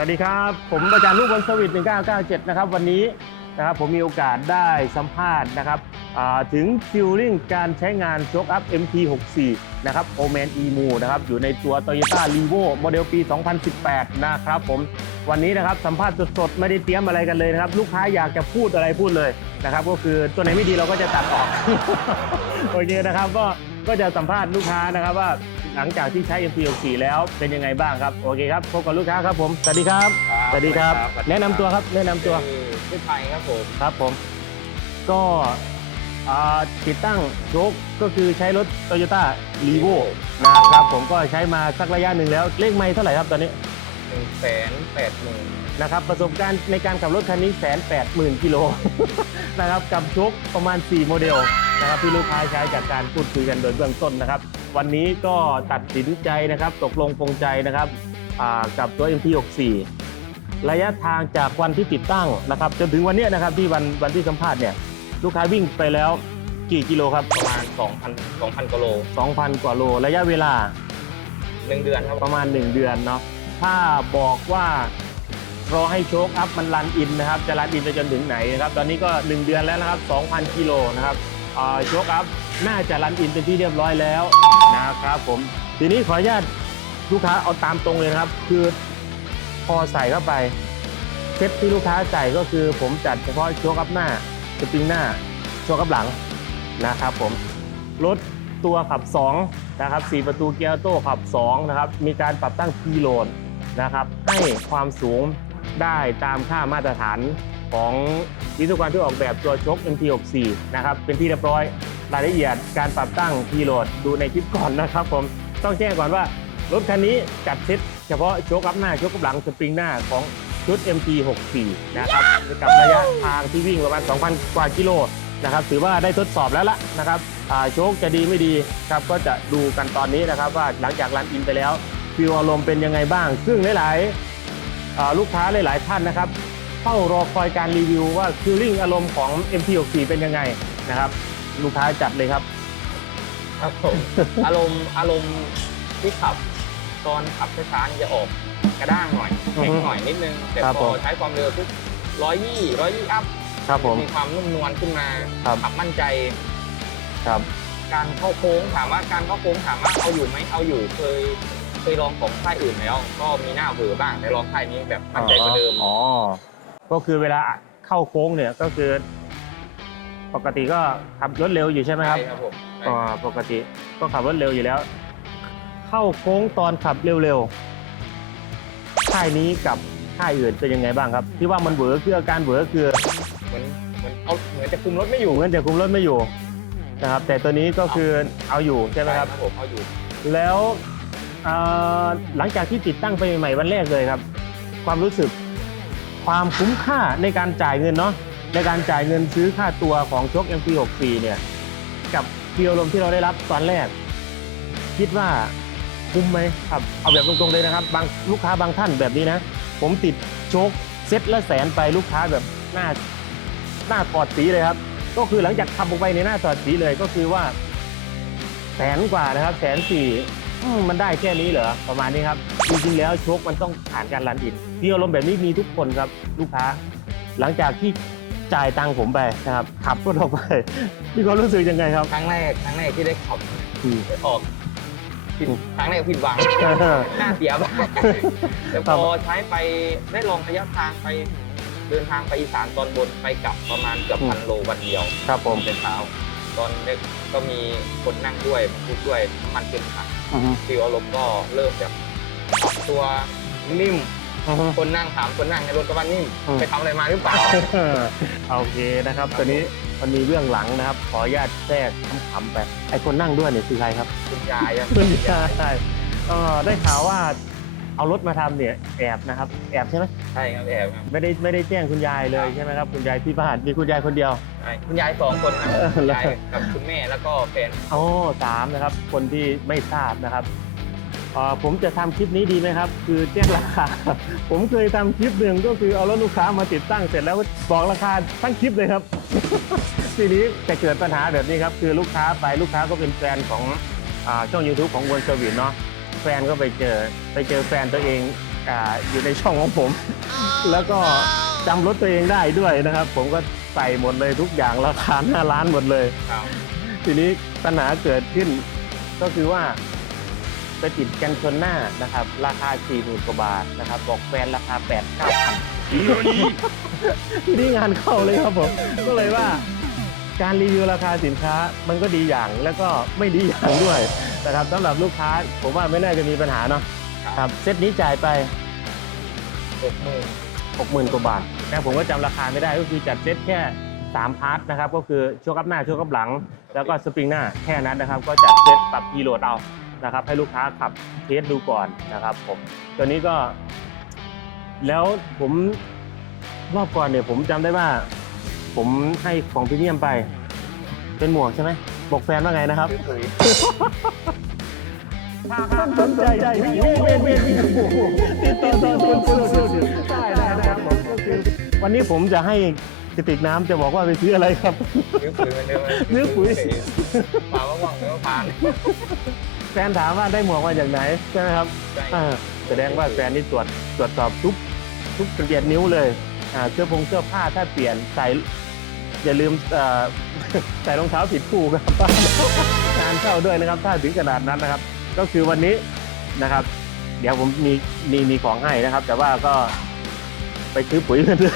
สวัสดีครับ ผมอาจารย์ลูกบนสวิต1997 นะครับ วันนี้นะครับผมมีโอกาสได้สัมภาษณ์นะครับถึงฟิลลิ่งการใช้งานโชคอัพ MT64 นะครับโอแมน EMU นะครับ อยู่ในตัว Toyota r e v o โมเดลปี 2018 นะครับผมวันนี้นะครับสัมภาษณ์สดๆ ไม่ได้เตรียมอะไรกันเลยนะครับ ลูกค้าอยากจะพูดอะไรพูดเลยนะครับ ก็คือตัวไหนไม่ดีเราก็จะตัดออกโอเคนะครับ ก็ก็จะสัมภาษณ์ลูกค้านะครับว่า หลังจากที่ใช้ MT64 แล้วเป็นยังไงบ้างครับ โอเคครับ พบกับลูกค้าครับผม สวัสดีครับ สวัสดีครับ แนะนำตัวครับ แนะนำตัวชื่อไทยครับผม ครับผม ก็อ่าติดตั้งโชคก็คือใช้รถ Toyota r e v o นะครับผมก็ใช้มาสักระยะหนึ่งแล้ว เลขไม่เท่าไหร่ครับตอนนี้ หนึ่งแสนแปดหมื่นนะครับประสบการณ์ในการขับรถคันนี้แสนแปดหมื่นกิโล นะครับกับโชคประมาณ 4 โมเดลนะครับที่ลูกค้าใช้จากการพูดคุยกันโดยเบื้องต้นนะครับ วันนี้ก็ตัดสินใจนะครับตกลงปรงใจนะครับอ่ากับตัว MT64 ระยะทางจากวันที่ติดตั้งนะครับจนถึงวันเนี้ยนะครับที่วันวันที่สัมภาษณ์เนี่ยลูกค้าวิ่งไปแล้วกี่กิโลครับประมาณสองพันสองพันกิโล2,000 กว่าโล ระยะเวลาหนึ่งเดือนครับประมาณ 1 เดือนเนาะ ถ้าบอกว่ารอให้โชคอัพมันรันอินนะครับจะรันอินไปจนถึงไหนนะครับตอนนี้ก็ 1 เดือนแล้วนะครับ 2,000 กิโลนะครับโชคอัพน่าจะรันอินเป็นที่เรียบร้อยแล้วนะครับผมทีนี้ขออนุญาตลูกค้าเอาตามตรงเลยครับ คือพอใส่เข้าไปเซ็ตที่ลูกค้าใส่ก็คือผมจัดเฉพาะโชคอัพหน้าสปริงหน้าโชคอัพหลังนะครับผมรถตัวขับ2นะครับ4ประตูเกียร์โต้ขับ2นะครับมีการปรับตั้งพีโลน นะครับ ให้ความสูงได้ตามค่ามาตรฐานของวิศวกรที่ออกแบบตัวชค MT64 นะครับ เป็นที่เรียบร้อยรายละเอียดการปรับตั้งพีโลดดูในคลิปก่อนนะครับผมต้องแจ้งก่อนว่ารถคันนี้จัดเซตเฉพาะโชคอัพหน้าโชคอัพหลังสปริงหน้าของชุด MT64 นะครับกับระยะทางที่วิ่งประมาณ 2,000 กว่ากิโลนะครับ ถือว่าได้ทดสอบแล้วละนะครับโชคจะดีไม่ดีครับก็จะดูกันตอนนี้นะครับว่าหลังจากรันอินไปแล้ว ฟิลอารมณ์เป็นยังไงบ้าง ซึ่งหลายๆอ่าลูกค้าหลายๆท่านนะครับเฝ้ารอคอยการรีวิวว่าฟิลลิ่งอารมณ์ของ MT64 เป็นยังไงนะครับ ลูกค้าจัดเลยครับ ครับผมอารมณ์อารมณ์ที่ขับตอนขับช้าๆนี่จะออกกระด้างหน่อยแข็งหน่อยนิดนึง แต่ครับพผอม ใช้ความเร็วทุกร้อยยี่ร้อยยี่อัพครับผม มีความนุ่มนวลขึ้นมาครับ ขับมั่นใจ ครับ การเข้าโค้งถามว่าการเข้าโค้งถามว่าเอาอยู่ไหมเอาอยู่เคย เคยลองของค่ายอื่นแล้ว ก็มีหน้าเบื่อบ้างแต่ลองค่ายนี้แบบมั่นใจกว่าเดิมอ๋อ ก็คือเวลาเข้าโค้งเนี่ยก็คือ ปกติก็ขับรถเร็วอยู่ใช่ไหมครับใช่ครับผมใช่ก็ปกติก็ขับรถเร็วอยู่แล้ว เข้าโค้งตอนขับเร็วๆค่ายนี้กับค่ายอื่นเป็นยังไงบ้างครับ ที่ว่ามันเวอคืออาการเวอคือเหมือนเหมือนเอาเหมือนจะคุมรถไม่อยู่เหมือนจะคุมรถไม่อยู่นะครับ แต่ตัวนี้ก็คือเอาอยู่ใช่ไหมครับผมเอาอยู่ แล้วเอ่อ หลังจากที่ติดตั้งไปใหม่วันแรกเลยครับ ความรู้สึกความคุ้มค่าในการจ่ายเงินเนาะในการจ่ายเงินซื้อค่าตัวของชก MP64 เนี่ยกับฟีลลมที่เราได้รับตอนแรก คิดว่าคุ้มไหมครับเอาแบบตรงๆเลยนะครับ บางลูกค้าบางท่านแบบนี้นะ ผมติดโชคเซ็ตละแสนไปลูกค้าแบบหน้าหน้าถอดสีเลยครับ ก็คือหลังจากทำออกไปในหน้าถอดสีเลยก็คือว่าแสนกว่านะครับแสนสี่ อืมมันได้แค่นี้เหรอประมาณนี้ครับจริงๆแล้วโชคมันต้องผ่านการรันอินที่อารมณ์แบบนี้มีทุกคนครับลูกค้า หลังจากที่จ่ายตังค์ผมไปนะครับขับรถออกไปมีความรู้สึกยังไงครับ ครั้งแรกครั้งแรกที่ได้ขับอืม ออกผิดครั้งแรกผิดหวัง หน้าเสียบ้างแต่พอใช้ไปได้ลองระยะทางไปเดินทางไปอีสานตอนบนไปกลับประมาณเกือบอืม พันโลวันเดียวครับผมเป็นเช้าตอนเด็กก็มีคนนั่งด้วยพูดด้วยน้ำมันเต็มถัง อือฮึฟิลอารมณ์ก็เริ่มแบบปรับตัวนิ่มอือฮึคนนั่งถามคนนั่งในรถก็ว่านิ่ม อืม ไปทำอะไรมาหรือเปล่า โอเคนะครับตอนนี้มันมีเรื่องหลังนะครับ ขออนุญาตแทรกคำๆไปไอ้คนนั่งด้วยเนี่ยคือใครครับ คุณยายอะคุณยายเอ่อได้ข่าวว่า เอารถมาทำเนี่ยแอบนะครับแอบใช่ไหมใช่ครับแอบครับ ไม่ได้ไม่ได้แจ้งคุณยายเลยใช่ไหมครับคุณยายที่บ้านมีคุณยายคนเดียว ใช่คุณยายสองคนครับเออคุณแล้วยายกับคุณแม่แล้วก็แฟนโอ้สามนะครับ คนที่ไม่ทราบนะครับเอ่อผมจะทำคลิปนี้ดีไหมครับ คือแจ้งราคา ผมเคยทำคลิปหนึ่งก็คือเอารถลูกค้ามาติดตั้งเสร็จแล้วบอกราคาทั้งคลิปเลยครับ ทีนี้จะเกิดปัญหาแบบนี้ครับ คือลูกค้าไปลูกค้าก็เป็นแฟนของอาช่อง YouTube ของวนเซอร์วิสเนาะ แฟนก็ไปเจอไปเจอแฟนตัวเองอ่าอยู่ในช่องของผม แล้วก็จำรถตัวเองได้ด้วยนะครับ ผมก็ใส่หมดเลยทุกอย่างราคาหน้าร้านหมดเลย ครับทีนี้ปัญหาเกิดขึ้นก็คือว่าไปติดกันชนหน้านะครับ ราคา4ี่หมื่นกว่าบาทนะครับ บอกแฟนราคา8ปดเก้าพันทีนี้งานเข้าเลยครับผม ก็เลยว่า การรีวิวราคาสินค้ามันก็ดีอย่างแล้วก็ไม่ดีอย่างด้วย นะครับสำหรับลูกค้าผมว่าไม่น่าจะมีปัญหาเนาะครับเซตนี้จ่ายไป หกหมื่น60,000กว่าบาทนะผมก็จำราคาไม่ได้ก็คือจัดเซตแค่ 3 พาร์ทนะครับก็คือช่วงกับหน้าช่วงกับหลัง แล้วก็สปริงหน้าแค่นั้นนะครับ ก็จัดเซตปรับพีโหลดเอานะครับ ให้ลูกค้าขับเทสดูก่อนนะครับผมตัวนี้ก็ แล้วผมรอบก่อนเนี่ยผมจำได้ว่า ผมให้ของพรีเมียมไป เป็นหมวกใช่ไหม บอกแฟนว่าไงนะครับซื้อปุ๋ยสนใจได้เวียนเวียนเวียนติดต่อต่อต่อต่อได้ได้ได้ครับผมก็คือวันนี้ผมจะให้กระติกน้ำจะบอกว่าไปซื้ออะไรครับซื้อปุ๋ยเหมือนเดิมซื้อปุ๋ยป่าว่างๆไม่ว่าผ่าแฟนถามว่าได้หมวกมาจากไหนใช่ไหมครับแสดงว่าแฟนนี่ตรวจตรวจสอบทุกทุกกระเบียดนิ้วเลยเสื้อผงเสื้อผ้าถ้าเปลี่ยนใส่ อย่าลืมใส่รองเท้าผิดคู่ครับงานเข้าด้วยนะครับ ถ้าถึงขนาดนั้นนะครับ ก็คือวันนี้นะครับ เดี๋ยวผมมีมีมีของให้นะครับ แต่ว่าก็ไปซื้อปุ๋ยกันด้วย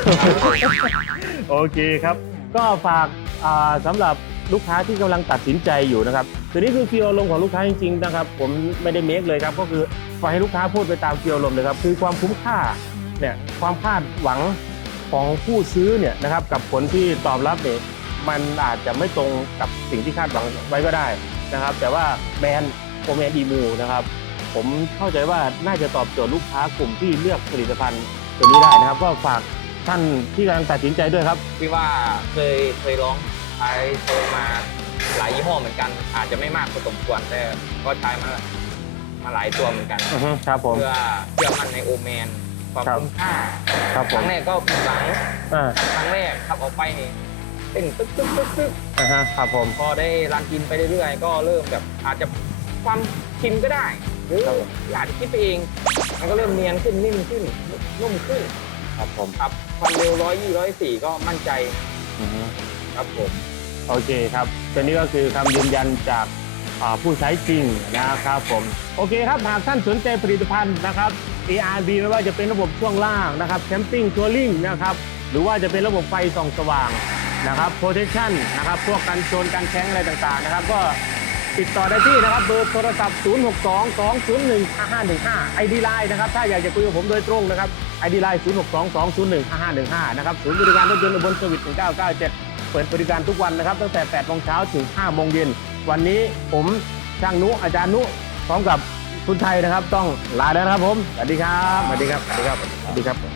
โอเคครับ ก็ฝากอ่าสำหรับลูกค้าที่กำลังตัดสินใจอยู่นะครับตัวนี้คือฟีลอารมณ์ของลูกค้าจริงๆนะครับ ผมไม่ได้เมคเลยครับก็คือปล่อยให้ลูกค้าพูดไปตามฟีลอารมณ์เลยครับคือความคุ้มค่าเนี่ยความคาดหวัง ของผู้ซื้อเนี่ยนะครับกับผลที่ตอบรับเนี่ยมันอาจจะไม่ตรงกับสิ่งที่คาดหวังไว้ก็ได้นะครับ แต่ว่าแบรนด์โอเมดีมูนะครับผมเข้าใจว่าน่าจะตอบโจทย์ลูกค้ากลุ่มที่เลือกผลิตภัณฑ์ตัวนี้ได้นะครับ ก็ฝากท่านที่กำลังตัดสินใจด้วยครับพี่ว่าเคยเคยลองใช้โซมาหลายยี่ห้อเหมือนกัน อาจจะไม่มากพอสมควรแต่ก็ใช้มามาหลายตัวเหมือนกันอือฮึครับผมเพื่อเชื่อมั่นในโอแมน ความครับ คุ้มค่าครับคผมรั้งแรกก็ผิดหวังอ่าครั้งแรกขับออกไปนี่เต้นตึ๊กตึ๊กตึ๊กตึ๊กอ่าฮะครับผม พอได้รันกินไปเรื่อยๆก็เริ่มแบบอาจจะความชินก็ได้ หรือครับผม อาจจะคิดไปเองมันก็เริ่มเนียนขึ้นนิ่มขึ้นนุ่มขึ้นครับผมครับความเร็วร้อยยี่ร้อยสี่ก็มั่นใจอือฮึครับผม โอเคครับตัวนี้ก็คือคำยืนยันจากอ่าผู้ใช้จริงนะครับผม โอเคครับหากท่านสนใจผลิตภัณฑ์นะครับ ARB ไม่ว่าจะเป็นระบบช่วงล่างนะครับแคมปิ้งทัวริงนะครับหรือว่าจะเป็นระบบไฟส่องสว่างนะครับ protection นะครับพวกกันชนกันแข้งอะไรต่างๆนะครับก็ติดต่อได้ที่นะครับเบอร์โทรศัพท์ 0 6 2 2 0 1 5 5 1 5 ID Line นะครับ ถ้าอยากจะคุยกับผมโดยตรงนะครับ ID Line 0 6 2 2 0 1 5 5 1 5 นะครับศูนย์บริการรถยนต์อุบลสวิต1997 เปิดบริการทุกวันนะครับ ตั้งแต่8โมงเช้าถึง5โมงเย็น วันนี้ผมช่างนุอาจารย์นุพร้อมกับ คุณไทยนะครับต้องลาแล้วครับผมสวัสดีครับสวัสดีครับสวัสดีครับสวัสดีครับ